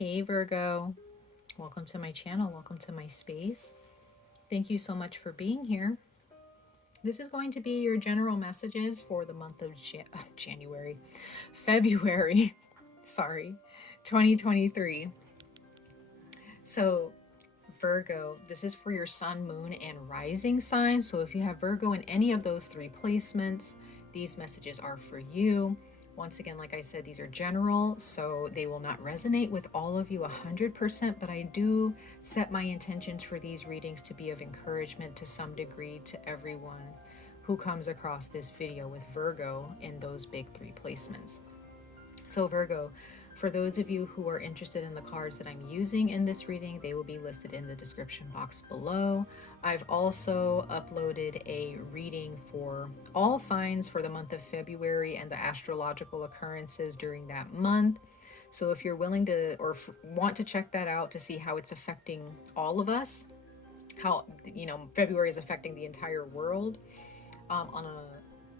Hey Virgo, welcome to my channel, welcome to my space. Thank you so much for being here. This is going to be your general messages for the month of February, sorry, 2023. So Virgo, this is for your sun, moon, and rising sign. So if you have Virgo in any of those three placements, these messages are for you. Once again, like I said, these are general, so they will not resonate with all of you 100%, but I do set my intentions for these readings to be of encouragement to some degree to everyone who comes across this video with Virgo in those big three placements. So Virgo, for those of you who are interested in the cards that I'm using in this reading, they will be listed in the description box below. I've also uploaded a reading for all signs for the month of February and the astrological occurrences during that month. So if you're willing to or want to check that out to see how it's affecting all of us, how February is affecting the entire world on a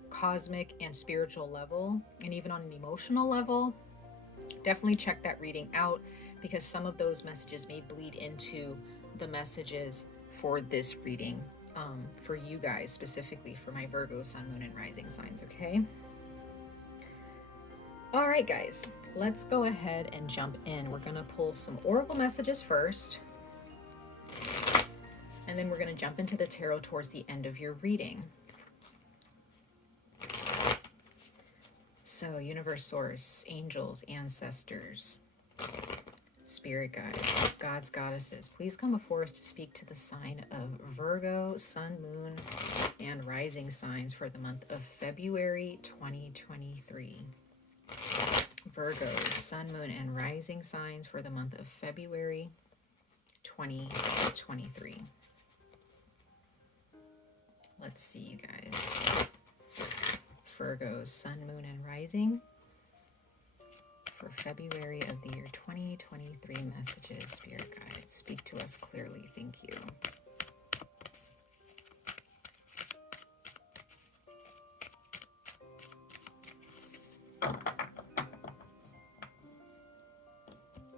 cosmic and spiritual level, and even on an emotional level, definitely check that reading out, because some of those messages may bleed into the messages for this reading for you guys, specifically for my Virgo, sun, moon, and rising signs. Okay. All right, guys, let's go ahead and jump in. We're going to pull some oracle messages first, and then we're going to jump into the tarot towards the end of your reading. So, universe, source, angels, ancestors, spirit guides, gods, goddesses, please come before us to speak to the sign of Virgo, sun, moon, and rising signs for the month of February 2023. Virgo, sun, moon, and rising signs for the month of February 2023. Let's see, you guys. Virgo's sun, moon, and rising for February of the year 2023 messages. Spirit guides, speak to us clearly. Thank you.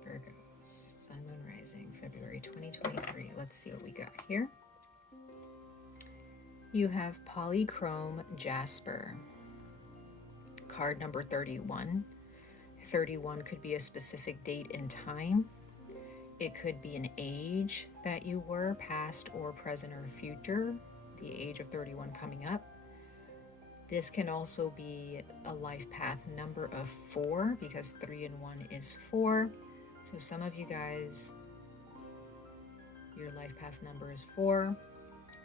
Virgo's sun, moon, rising, February 2023. Let's see what we got here. You have polychrome jasper. Card number 31. 31 could be a specific date in time. It could be an age that you were, past or present or future, the age of 31 coming up. This can also be a life path number of 4, because 3 and 1 is 4. So some of you guys, your life path number is 4.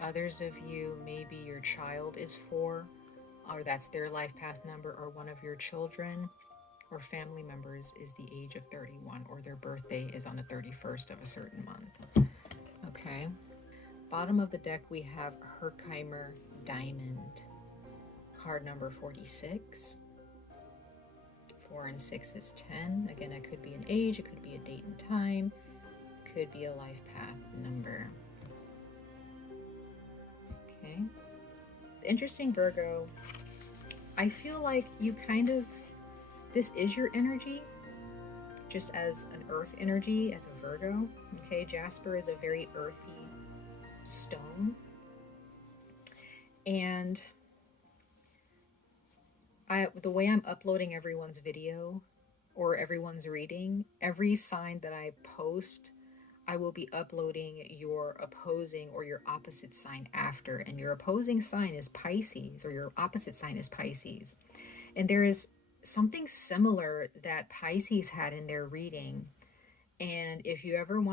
Others of you, maybe your child is 4, or that's their life path number, or one of your children or family members is the age of 31, or their birthday is on the 31st of a certain month. Okay. Bottom of the deck, we have Herkimer Diamond. Card number 46. 4 and 6 is 10. Again, it could be an age, it could be a date and time, could be a life path number. Okay. Interesting, Virgo. I feel like you this is your energy, just as an earth energy, as a Virgo. Okay, jasper is a very earthy stone. And the way I'm uploading everyone's video or everyone's reading, every sign that I post, I will be uploading your opposing or your opposite sign after. And your opposing sign is Pisces, or your opposite sign is Pisces. And there is something similar that Pisces had in their reading. And if you ever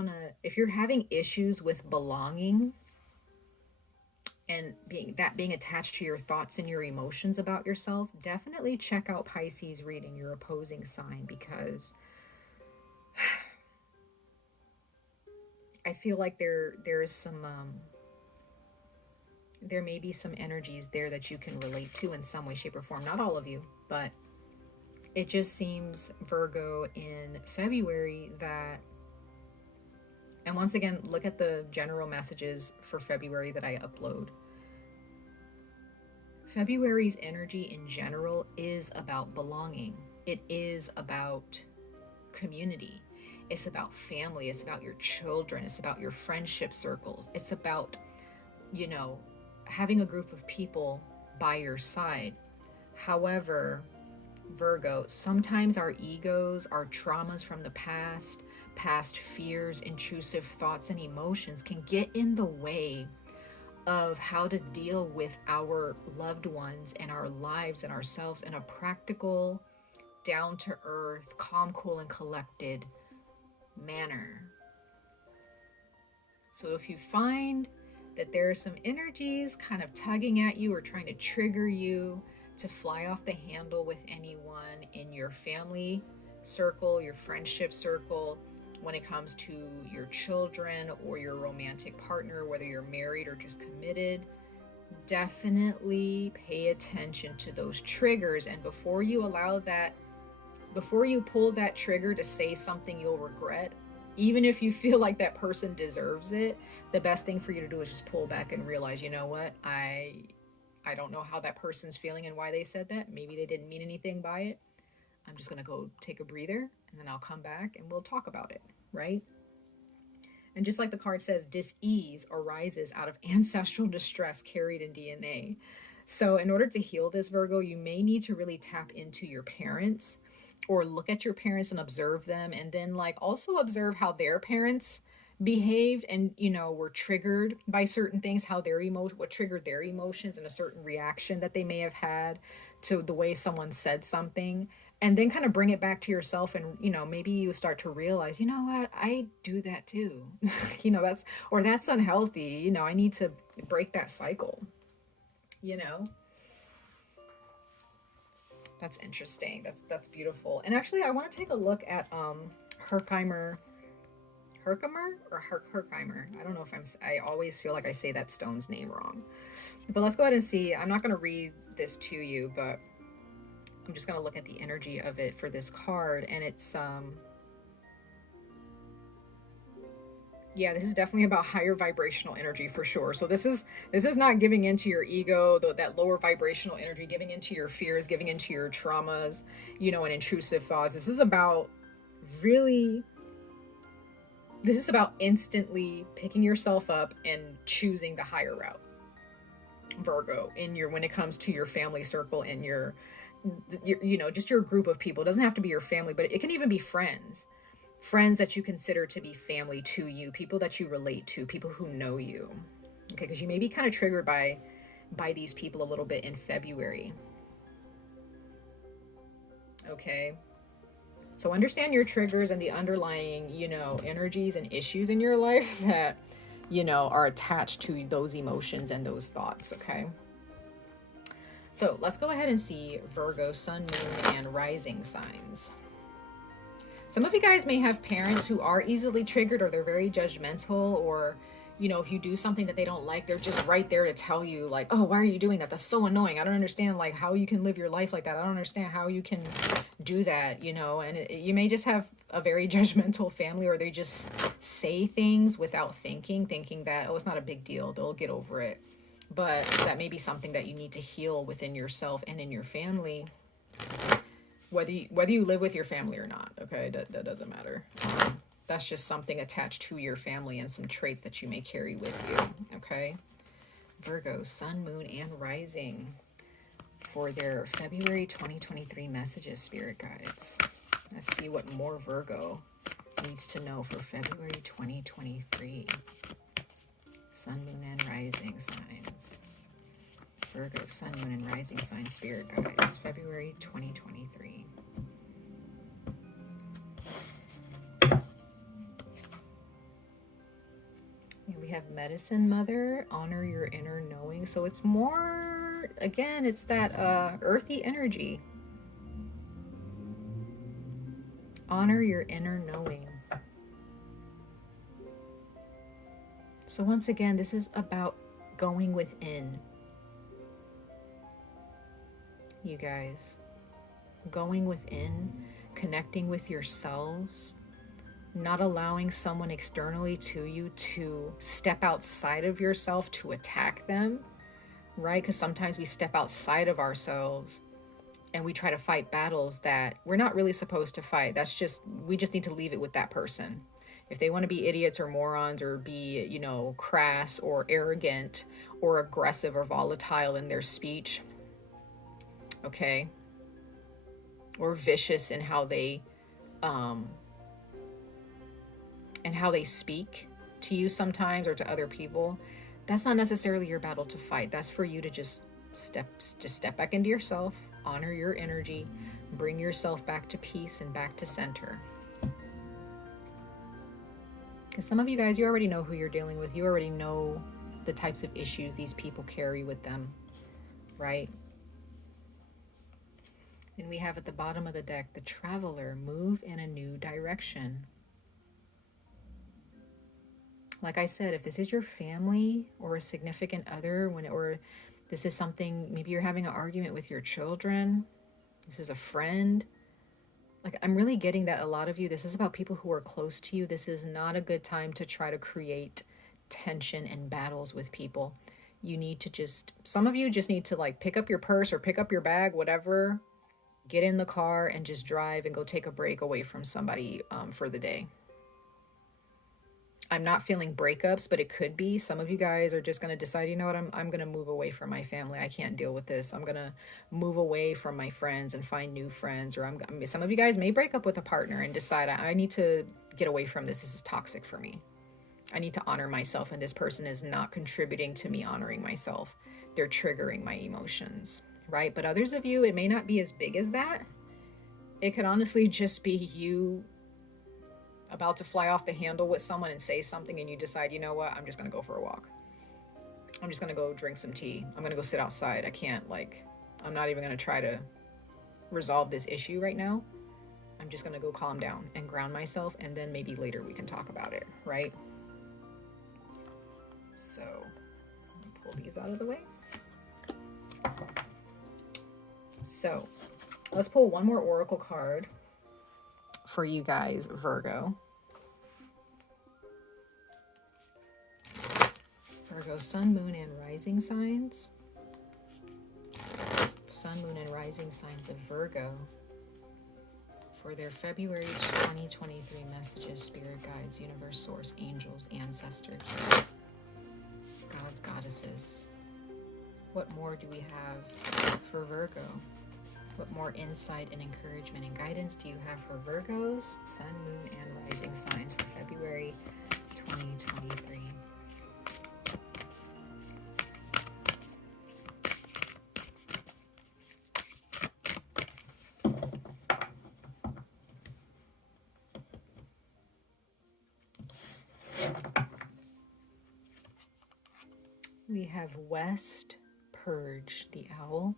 if you're having issues with belonging and being attached to your thoughts and your emotions about yourself, definitely check out Pisces reading, your opposing sign, because I feel like there is some there may be some energies there that you can relate to in some way, shape, or form. Not all of you, but it just seems, Virgo, in February that, and once again, look at the general messages for February that I upload. February's energy in general is about belonging. It is about community. It's about family. It's about your children. It's about your friendship circles. It's about, you know, having a group of people by your side. However, Virgo, sometimes our egos, our traumas from the past fears, intrusive thoughts, and emotions can get in the way of how to deal with our loved ones and our lives and ourselves in a practical, down to earth, calm, cool, and collected manner. So if you find that there are some energies kind of tugging at you or trying to trigger you to fly off the handle with anyone in your family circle, your friendship circle, when it comes to your children or your romantic partner, whether you're married or just committed, definitely pay attention to those triggers. And before you pull that trigger to say something you'll regret, even if you feel like that person deserves it, the best thing for you to do is just pull back and realize, you know what, I don't know how that person's feeling and why they said that. Maybe they didn't mean anything by it. I'm just going to go take a breather, and then I'll come back and we'll talk about it, right? And just like the card says, dis-ease arises out of ancestral distress carried in DNA. So in order to heal this, Virgo, you may need to really tap into your parents, or look at your parents and observe them, and then like also observe how their parents behaved and, you know, were triggered by certain things, how what triggered their emotions, and a certain reaction that they may have had to the way someone said something. And then kind of bring it back to yourself, and, you know, maybe you start to realize, you know what, I do that too. You know, that's unhealthy. You know, I need to break that cycle, you know. That's interesting. That's beautiful. And actually, I want to take a look at Herkimer or Herkimer. I don't know if I always feel like I say that stone's name wrong. But let's go ahead and see. I'm not going to read this to you, but I'm just going to look at the energy of it for this card. And it's yeah, this is definitely about higher vibrational energy for sure. So this is not giving into your ego, that lower vibrational energy, giving into your fears, giving into your traumas, you know, and intrusive thoughts. This is about instantly picking yourself up and choosing the higher route, Virgo, when it comes to your family circle and your you know, just your group of people. It doesn't have to be your family, but it can even be friends that you consider to be family to you, people that you relate to, people who know you. Okay, because you may be kind of triggered by these people a little bit in February. Okay, so understand your triggers and the underlying, you know, energies and issues in your life that, you know, are attached to those emotions and those thoughts. Okay, so let's go ahead and see Virgo, sun, moon, and rising signs. Some of you guys may have parents who are easily triggered, or they're very judgmental, or, you know, if you do something that they don't like, they're just right there to tell you like, oh, why are you doing that? That's so annoying. I don't understand like how you can live your life like that. I don't understand how you can do that, you know. And you may just have a very judgmental family, or they just say things without thinking that, oh, it's not a big deal, they'll get over it. But that may be something that you need to heal within yourself and in your family, whether you live with your family or not. Okay, that doesn't matter. That's just something attached to your family and some traits that you may carry with you. Okay, Virgo, sun, moon, and rising for their February 2023 messages, spirit guides. Let's see what more Virgo needs to know for February 2023. Sun, moon, and rising signs. Virgo, sun, moon, and rising sign, spirit guides, February 2023. We have medicine mother, honor your inner knowing. So it's more, again, it's that earthy energy. Honor your inner knowing. So once again, this is about going within. You guys, going within, connecting with yourselves, not allowing someone externally to you to step outside of yourself to attack them, right? Because sometimes we step outside of ourselves and we try to fight battles that we're not really supposed to fight. We just need to leave it with that person. If they want to be idiots or morons or be, you know, crass or arrogant or aggressive or volatile in their speech, okay, or vicious in how they speak to you sometimes or to other people, that's not necessarily your battle to fight. That's for you to just step back into yourself, honor your energy, bring yourself back to peace and back to center. Because some of you guys, you already know who you're dealing with. You already know the types of issues these people carry with them, right? Then we have at the bottom of the deck, the Traveler, move in a new direction. Like I said, if this is your family or a significant other, or this is something, maybe you're having an argument with your children, this is a friend. Like, I'm really getting that a lot of you, this is about people who are close to you. This is not a good time to try to create tension and battles with people. You need to some of you just need to like pick up your purse or pick up your bag, whatever, get in the car and just drive and go take a break away from somebody for the day. I'm not feeling breakups, but it could be. Some of you guys are just going to decide, you know what, I'm going to move away from my family. I can't deal with this. I'm going to move away from my friends and find new friends. Or some of you guys may break up with a partner and decide, I need to get away from this. This is toxic for me. I need to honor myself, and this person is not contributing to me honoring myself. They're triggering my emotions, right? But others of you, it may not be as big as that. It could honestly just be you about to fly off the handle with someone and say something, and you decide, you know what, I'm just going to go for a walk. I'm just going to go drink some tea. I'm going to go sit outside. I'm not even going to try to resolve this issue right now. I'm just going to go calm down and ground myself, and then maybe later we can talk about it, right? So, I'm going to pull these out of the way. So, let's pull one more oracle card for you guys, Virgo. Virgo, sun, moon, and rising signs. Sun, moon, and rising signs of Virgo for their February 2023 messages, spirit guides, universe, source, angels, ancestors, gods, goddesses. What more do we have for Virgo? What more insight and encouragement and guidance do you have for Virgos, sun, moon, and rising signs for February 2023? We have West Purge, the owl.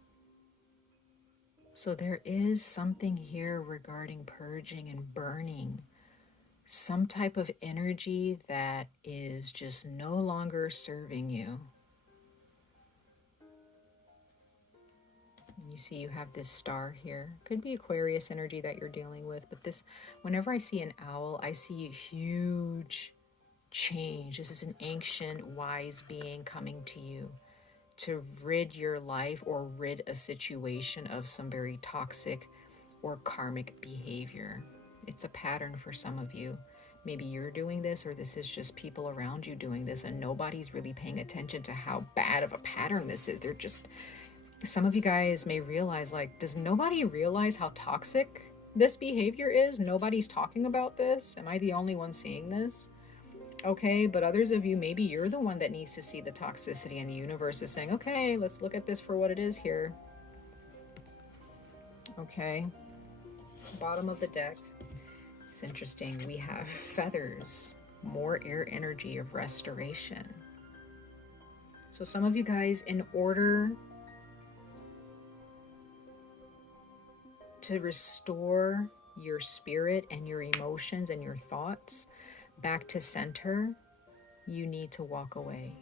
So there is something here regarding purging and burning, some type of energy that is just no longer serving you. You see you have this star here. Could be Aquarius energy that you're dealing with, but this, whenever I see an owl, I see a huge change. This is an ancient, wise being coming to you to rid your life or rid a situation of some very toxic or karmic behavior. It's a pattern for some of you. Maybe you're doing this, or this is just people around you doing this, and nobody's really paying attention to how bad of a pattern this is. Some of you guys may realize, like, does nobody realize how toxic this behavior is? Nobody's talking about this. Am I the only one seeing this? Okay, but others of you, maybe you're the one that needs to see the toxicity, and the universe is saying, okay, let's look at this for what it is here. Okay, bottom of the deck. It's interesting. We have feathers, more air energy of restoration. So some of you guys, in order to restore your spirit and your emotions and your thoughts back to center, you need to walk away,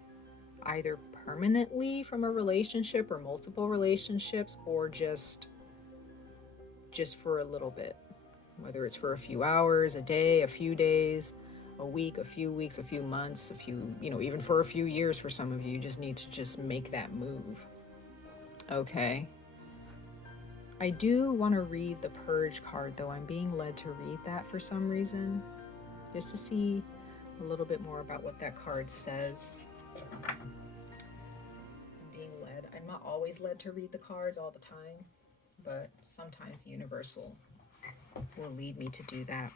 either permanently from a relationship or multiple relationships, or just for a little bit, whether it's for a few hours, a day, a few days, a week, a few weeks, a few months, even for a few years. For some of you, you just need to just make that move. Okay, I do want to read the Purge card, though. I'm being led to read that for some reason, just to see a little bit more about what that card says. I'm being led. I'm not always led to read the cards all the time, but sometimes the universe will lead me to do that.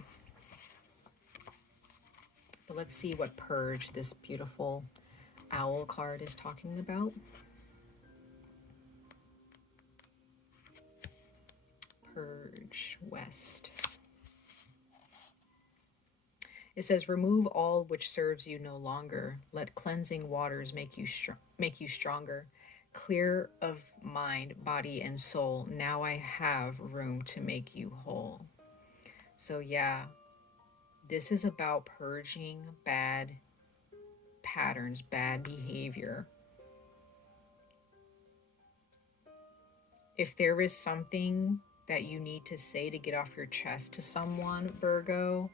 But let's see what Purge, this beautiful owl card, is talking about. Purge, West. It says, remove all which serves you no longer. Let cleansing waters make you stronger. Clear of mind, body, and soul. Now I have room to make you whole. So yeah, this is about purging bad patterns, bad behavior. If there is something that you need to say to get off your chest to someone, Virgo,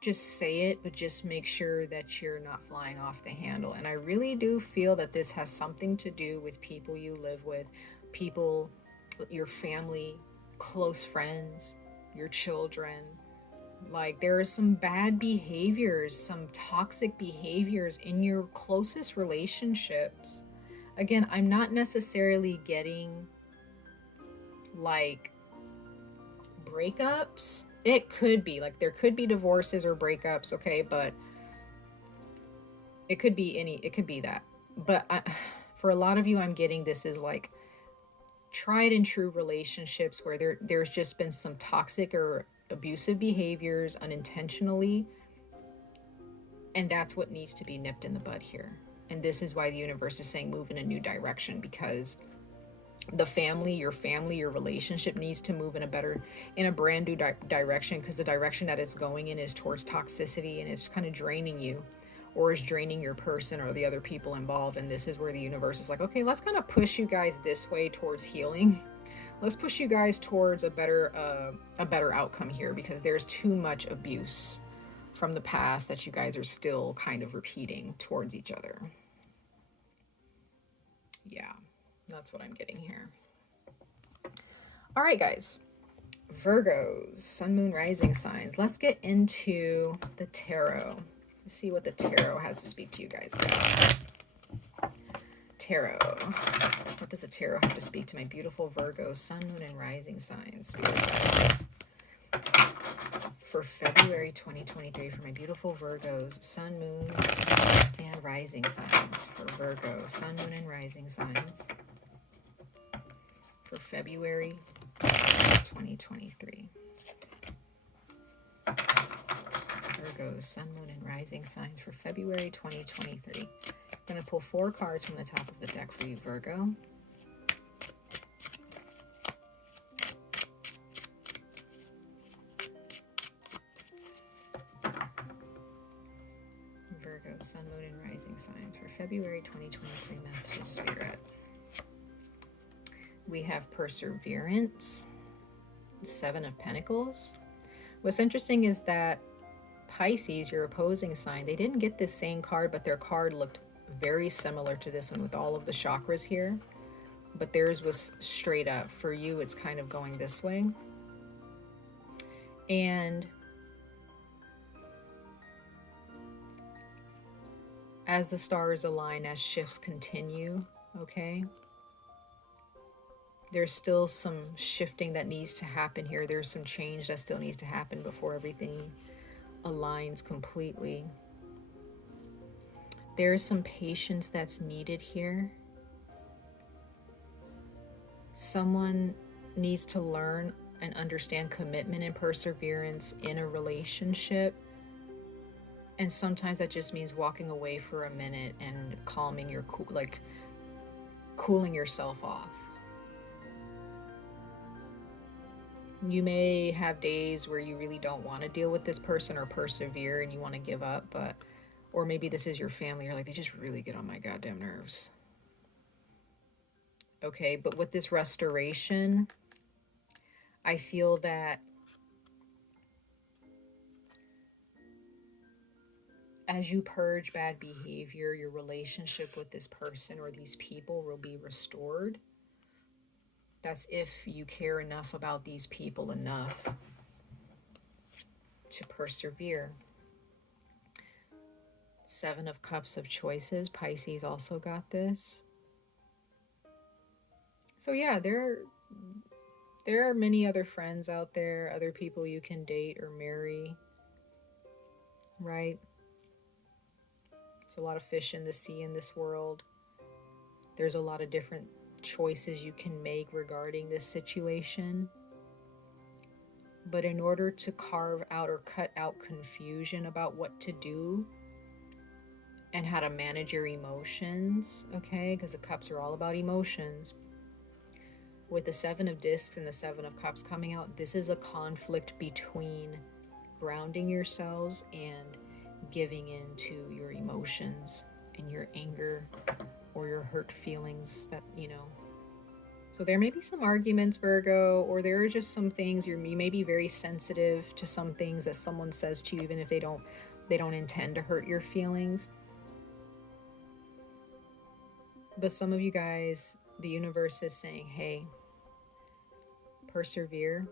just say it, but just make sure that you're not flying off the handle. And I really do feel that this has something to do with people you live with, people, your family, close friends, your children. Like, there are some bad behaviors, some toxic behaviors in your closest relationships. Again, I'm not necessarily getting like breakups. It could be like, there could be divorces or breakups, okay, but it could be that. But for a lot of you, I'm getting this is like tried and true relationships where there's just been some toxic or abusive behaviors unintentionally, and that's what needs to be nipped in the bud here. And this is why the universe is saying move in a new direction, because your relationship needs to move in a brand new direction, because the direction that it's going in is towards toxicity, and it's kind of draining you, or is draining your person or the other people involved. And this is where the universe is like, okay, let's kind of push you guys this way towards healing. Let's push you guys towards a better outcome here, because there's too much abuse from the past that you guys are still kind of repeating towards each other. Yeah, that's what I'm getting here. All right, guys. Virgos, sun, moon, rising signs. Let's get into the tarot. Let's see what the tarot has to speak to you guys about. Tarot. What does the tarot have to speak to my beautiful Virgos, sun, moon, and rising signs? For February 2023, for my beautiful Virgos, sun, moon, and rising signs. For Virgo, sun, moon, and rising signs. For February 2023. Virgos, sun, moon, and rising signs for February 2023. I'm going to pull 4 cards from the top of the deck for you, Virgo. Virgo, sun, moon, and rising signs for February 2023 messages, Spirit. We have perseverance, 7 of Pentacles. What's interesting is that Pisces, your opposing sign, they didn't get this same card, but their card looked very similar to this one with all of the chakras here, but theirs was straight up. For you, it's kind of going this way. And as the stars align, as shifts continue, okay, there's still some shifting that needs to happen here. There's some change that still needs to happen before everything aligns completely. There's some patience that's needed here. Someone needs to learn and understand commitment and perseverance in a relationship. And sometimes that just means walking away for a minute and calming your cooling yourself off. You may have days where you really don't want to deal with this person or persevere and you want to give up, or maybe this is your family. You're like, they just really get on my goddamn nerves. Okay, but with this restoration, I feel that as you purge bad behavior, your relationship with this person or these people will be restored. That's if you care enough about these people enough to persevere. Seven of Cups of choices. Pisces also got this. So yeah, there are many other friends out there, other people you can date or marry, right? There's a lot of fish in the sea in this world. There's a lot of different choices you can make regarding this situation. But in order to carve out or cut out confusion about what to do and how to manage your emotions, okay, because the cups are all about emotions. With the Seven of Discs and the Seven of Cups coming out, this is a conflict between grounding yourselves and giving in to your emotions and your anger or your hurt feelings that, So there may be some arguments, Virgo, or there are just some things you may be very sensitive to some things that someone says to you, even if they don't intend to hurt your feelings. But some of you guys, the universe is saying, hey, persevere.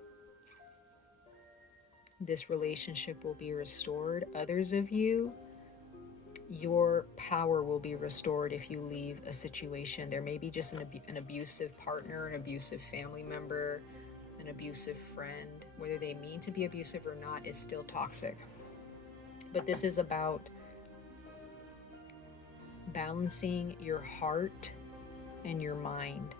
This relationship will be restored. Others of you, your power will be restored if you leave a situation. There may be just an abusive partner, an abusive family member, an abusive friend. Whether they mean to be abusive or not is still toxic. But this is about balancing your heart and your mind.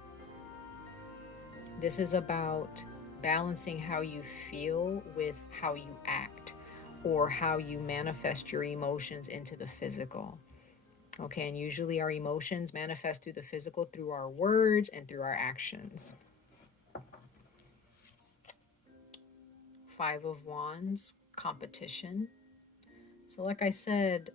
This is about balancing how you feel with how you act, or how you manifest your emotions into the physical. Okay, and usually our emotions manifest through the physical through our words and through our actions. Five of Wands, competition. So like I said,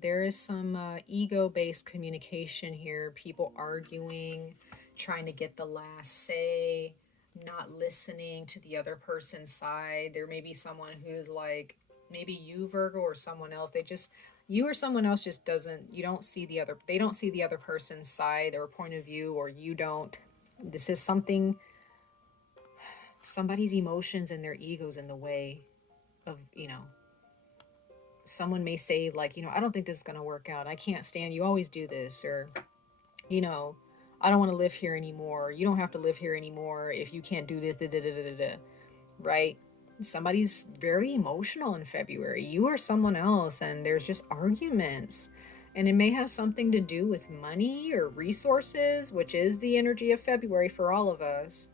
there is some ego-based communication here. People arguing, trying to get the last say, not listening to the other person's side. There may be someone who's like, maybe you, Virgo, or someone else. You or someone else just they don't see the other person's side or point of view, or you don't. This is somebody's emotions and their egos in the way of, someone may say like, I don't think this is going to work out. I can't stand you always do this, or, I don't want to live here anymore. You don't have to live here anymore if you can't do this, right? Somebody's very emotional in February. You or someone else, and there's just arguments. And it may have something to do with money or resources, which is the energy of February for all of us.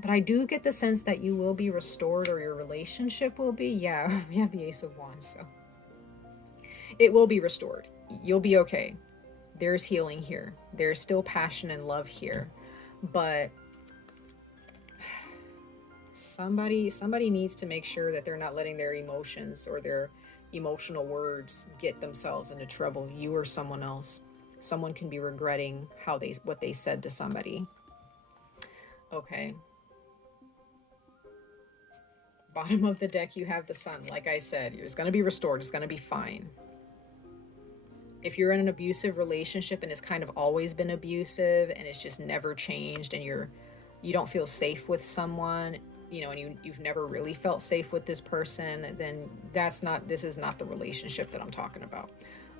But I do get the sense that you will be restored, or your relationship will be. Yeah, we have the Ace of Wands, so it will be restored. You'll be okay. There's healing here. There's still passion and love here. But somebody needs to make sure that they're not letting their emotions or their emotional words get themselves into trouble. You or someone else. Someone can be regretting what they said to somebody. Okay. Bottom of the deck, you have the Sun. Like I said, it's going to be restored. It's going to be fine. If you're in an abusive relationship and it's kind of always been abusive and it's just never changed, and you don't feel safe with someone, and you've never really felt safe with this person, then this is not the relationship that I'm talking about.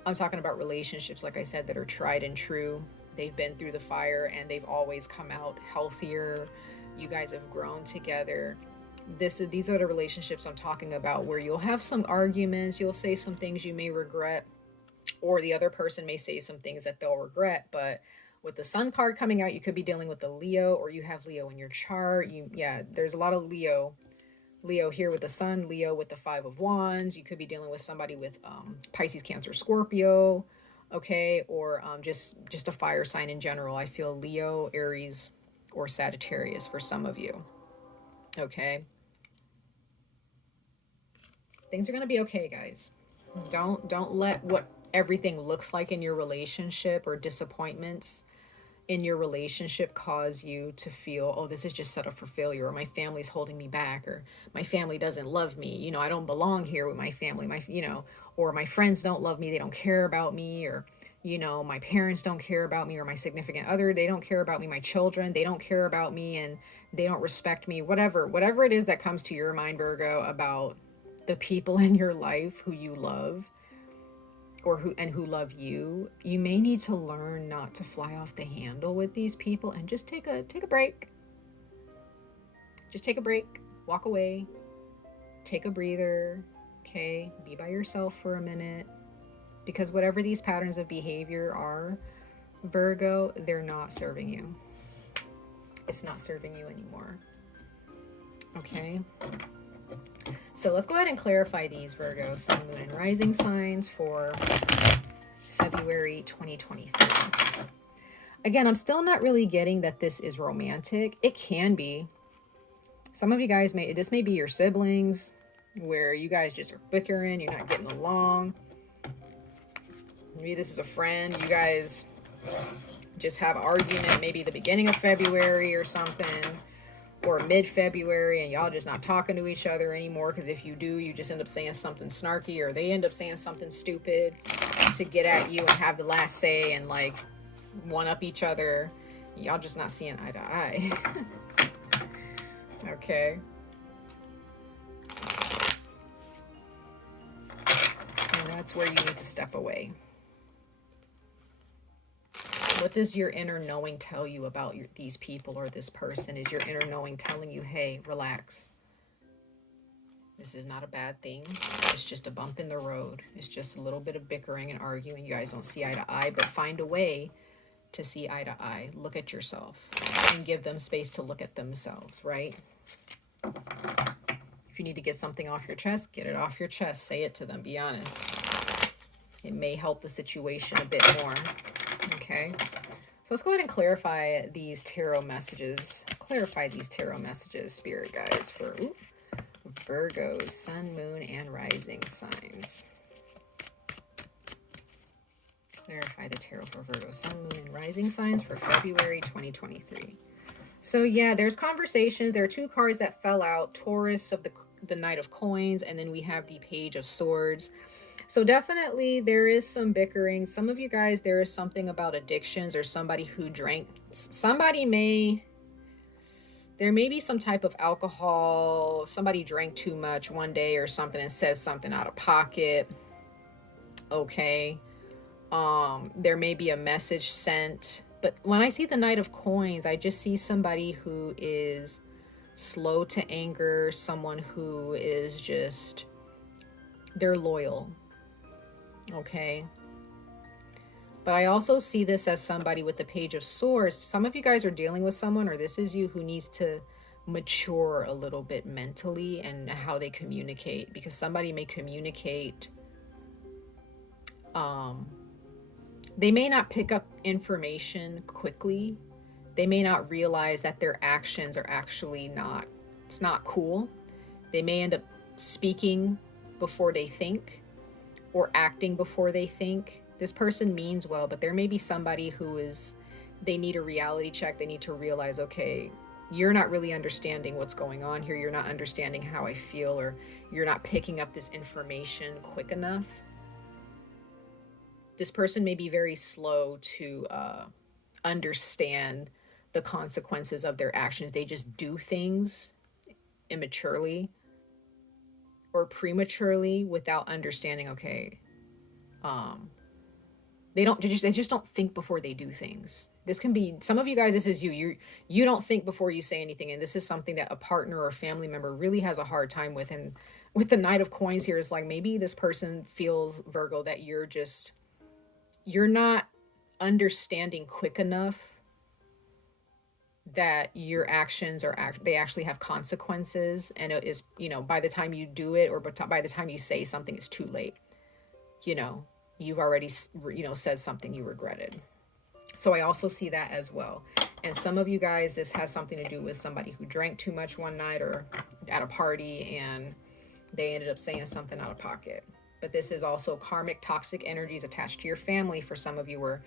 I'm talking about relationships, like I said, that are tried and true. They've been through the fire and they've always come out healthier. You guys have grown together. These are the relationships I'm talking about, where you'll have some arguments, you'll say some things you may regret, or the other person may say some things that they'll regret. But with the Sun card coming out, you could be dealing with the Leo, or you have Leo in your chart. There's a lot of Leo here with the Sun, Leo with the Five of Wands. You could be dealing with somebody with Pisces, Cancer, Scorpio, okay, or just a fire sign in general. I feel Leo, Aries, or Sagittarius for some of you. Okay. Things are going to be okay, guys. Don't let what everything looks like in your relationship or disappointments in your relationship cause you to feel, oh, this is just set up for failure, or my family's holding me back, or my family doesn't love me, you know, I don't belong here with my family, or my friends don't love me, they don't care about me, or, you know, my parents don't care about me, or my significant other, they don't care about me, my children, they don't care about me, and they don't respect me, whatever it is that comes to your mind, Virgo, about the people in your life who you love, or who love you. You may need to learn not to fly off the handle with these people, and just take a break. Just take a break, walk away, take a breather, okay? Be by yourself for a minute, because whatever these patterns of behavior are, Virgo, they're not serving you. It's not serving you anymore. Okay? So let's go ahead and clarify these, Virgo, Sun, Moon, and Rising signs for February 2023. Again, I'm still not really getting that this is romantic. It can be. Some of you guys this may be your siblings, where you guys just are bickering, you're not getting along. Maybe this is a friend, you guys just have an argument, maybe the beginning of February or something, or mid-February, and y'all just not talking to each other anymore, because if you do, you just end up saying something snarky, or they end up saying something stupid to get at you and have the last say and like one up each other. Y'all just not seeing eye to eye. Okay. And that's where you need to step away. What does your inner knowing tell you about these people or this person? Is your inner knowing telling you, hey, relax. This is not a bad thing. It's just a bump in the road. It's just a little bit of bickering and arguing. You guys don't see eye to eye, but find a way to see eye to eye. Look at yourself and give them space to look at themselves, right? If you need to get something off your chest, get it off your chest. Say it to them. Be honest. It may help the situation a bit more. Okay, so let's go ahead and clarify these tarot messages. Spirit guides, for Virgo's Sun, Moon, and Rising signs. Clarify the tarot for Virgo's Sun, Moon, and Rising signs for February 2023. So yeah, there's conversations. There are two cards that fell out. Taurus of the Knight of Coins, and then we have the Page of Swords. So definitely there is some bickering. Some of you guys, there is something about addictions, or somebody who drank. There may be some type of alcohol. Somebody drank too much one day or something and says something out of pocket. Okay. There may be a message sent. But when I see the Knight of Coins, I just see somebody who is slow to anger, someone who is just, they're loyal. Okay. But I also see this as somebody with the Page of Swords. Some of you guys are dealing with someone, or this is you, who needs to mature a little bit mentally and how they communicate, because somebody may communicate. They may not pick up information quickly. They may not realize that their actions are actually it's not cool. They may end up speaking before they think, or acting before they think. This person means well, but there may be somebody they need a reality check. They need to realize, okay, you're not really understanding what's going on here. You're not understanding how I feel, or you're not picking up this information quick enough. This person may be very slow to understand the consequences of their actions. They just do things immaturely or prematurely without understanding, okay, they just don't think before they do things. This can be, some of you guys, this is you don't think before you say anything, and this is something that a partner or a family member really has a hard time with. And with the Knight of Coins here, it's like maybe this person feels, Virgo, that you're not understanding quick enough that your actions they actually have consequences, and it is, by the time you do it, or by the time you say something, it's too late. You've already said something you regretted. So I also see that as well. And some of you guys, this has something to do with somebody who drank too much one night or at a party, and they ended up saying something out of pocket. But this is also karmic toxic energies attached to your family for some of you, where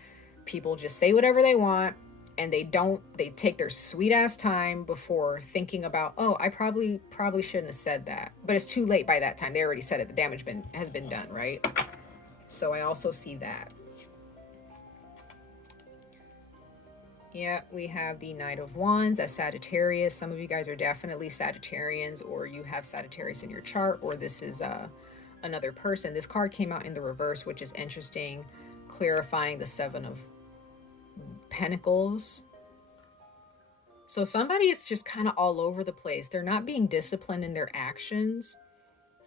people just say whatever they want, and they take their sweet ass time before thinking about, oh, I probably shouldn't have said that. But it's too late by that time. They already said it. The damage has been done, right? So I also see that. Yeah, we have the Knight of Wands as Sagittarius. Some of you guys are definitely Sagittarians, or you have Sagittarius in your chart, or this is another person. This card came out in the reverse, which is interesting, clarifying the Seven of Pentacles. So somebody is just kind of all over the place. They're not being disciplined in their actions.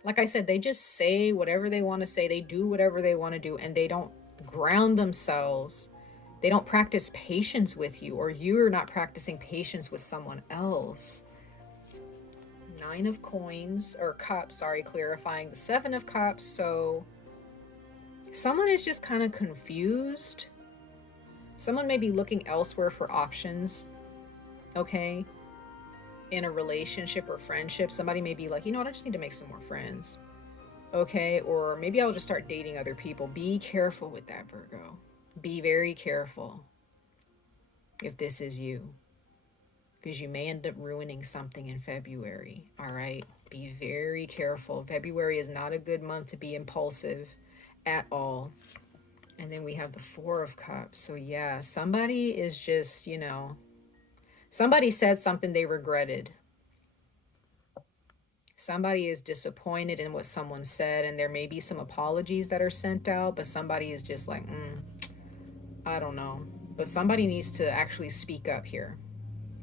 Like I said, they just say whatever they want to say. They do whatever they want to do, and they don't ground themselves. They don't practice patience with you, or you're not practicing patience with someone else. Nine of Coins, or Cups, sorry, clarifying the Seven of Cups. So someone is just kind of confused. Someone may be looking elsewhere for options, okay? In a relationship or friendship, somebody may be like, you know what, I just need to make some more friends, okay? Or maybe I'll just start dating other people. Be careful with that, Virgo. Be very careful if this is you, because you may end up ruining something in February, all right? Be very careful. February is not a good month to be impulsive at all. And then we have the Four of Cups. So yeah, somebody is just, you know, somebody said something they regretted. Somebody is disappointed in what someone said, and there may be some apologies that are sent out, but somebody is just like, I don't know. But somebody needs to actually speak up here.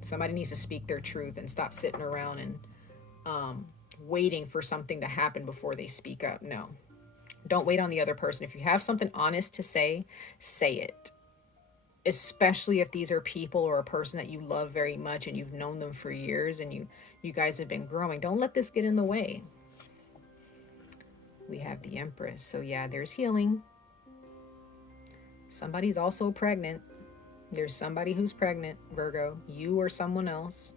Somebody needs to speak their truth and stop sitting around and waiting for something to happen before they speak up. No. Don't wait on the other person. If you have something honest to say, say it. Especially if these are people or a person that you love very much and you've known them for years and you guys have been growing. Don't let this get in the way. We have the Empress. So yeah, there's healing. Somebody's also pregnant. There's somebody who's pregnant, Virgo. You or someone else.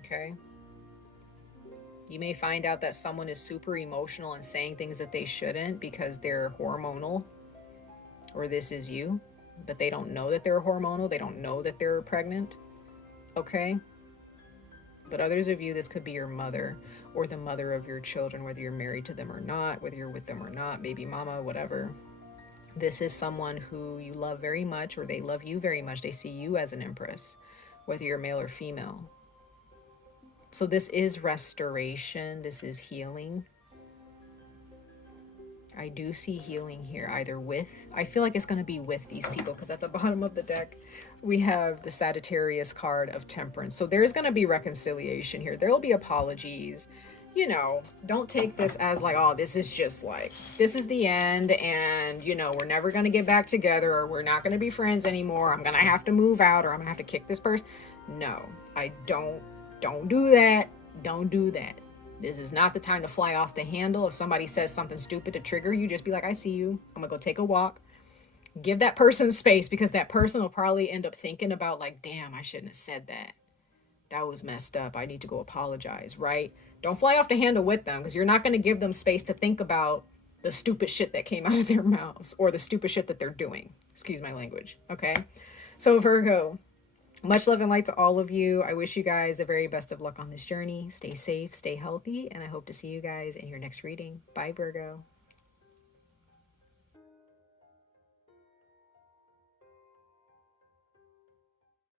Okay. You may find out that someone is super emotional and saying things that they shouldn't because they're hormonal. Or this is you. But they don't know that they're hormonal. They don't know that they're pregnant. Okay. But others of you, this could be your mother or the mother of your children, whether you're married to them or not, whether you're with them or not, baby mama, whatever. This is someone who you love very much, or they love you very much. They see you as an empress, whether you're male or female. So this is restoration. This is healing. I do see healing here, either with, I feel like it's going to be with these people, because at the bottom of the deck, we have the Sagittarius card of Temperance. So there's going to be reconciliation here. There will be apologies. You know, don't take this as like, oh, this is just like, this is the end, and, you know, we're never going to get back together, or we're not going to be friends anymore. I'm going to have to move out, or I'm going to have to kick this person. No, I don't do that. Don't do that. This is not the time to fly off the handle. If somebody says something stupid to trigger you, just be like, I see you. I'm going to go take a walk. Give that person space, because that person will probably end up thinking about like, damn, I shouldn't have said that. That was messed up. I need to go apologize, right? Don't fly off the handle with them, because you're not going to give them space to think about the stupid shit that came out of their mouths, or the stupid shit that they're doing. Excuse my language. Okay. So Virgo, much love and light to all of you. I wish you guys the very best of luck on this journey. Stay safe, stay healthy, and I hope to see you guys in your next reading. Bye, Virgo.